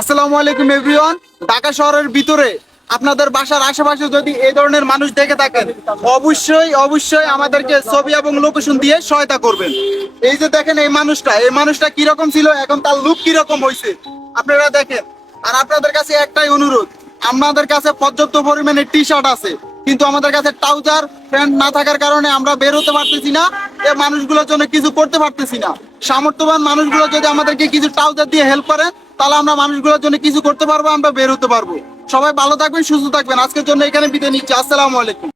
আসসালামু আলাইকুম এভরিওয়ান। ঢাকা শহরের ভিতরে আপনাদের বাসার আশেপাশে যদি এই ধরনের মানুষ দেখে থাকেন, অবশ্যই অবশ্যই আমাদেরকে ছবি এবং লোকেশন দিয়ে সহায়তা করবেন। এই যে দেখেন এই মানুষটা কিরকম ছিল, এখন তার লুক কিরকম হয়েছে আপনারা দেখেন। আর আপনাদের কাছে একটাই অনুরোধ, আমাদের কাছে পর্যাপ্ত পরিমাণে টি শার্ট আছে, কিন্তু আমাদের কাছে ট্রাউজার প্যান্ট না থাকার কারণে আমরা বের হতে পারতেছি না, এই মানুষগুলোর জন্য কিছু করতে পারতেছি না। সামর্থ্যবান মানুষগুলো যদি আমাদেরকে কিছু ট্রাউজার দিয়ে হেল্প করেন, তাহলে আমরা মানুষগুলোর জন্য কিছু করতে পারবো, আমরা বের হতে পারবো। সবাই ভালো থাকবেন, সুস্থ থাকবেন। আজকের জন্য এখানে বিদায় নিচ্ছি। আসসালামু আলাইকুম।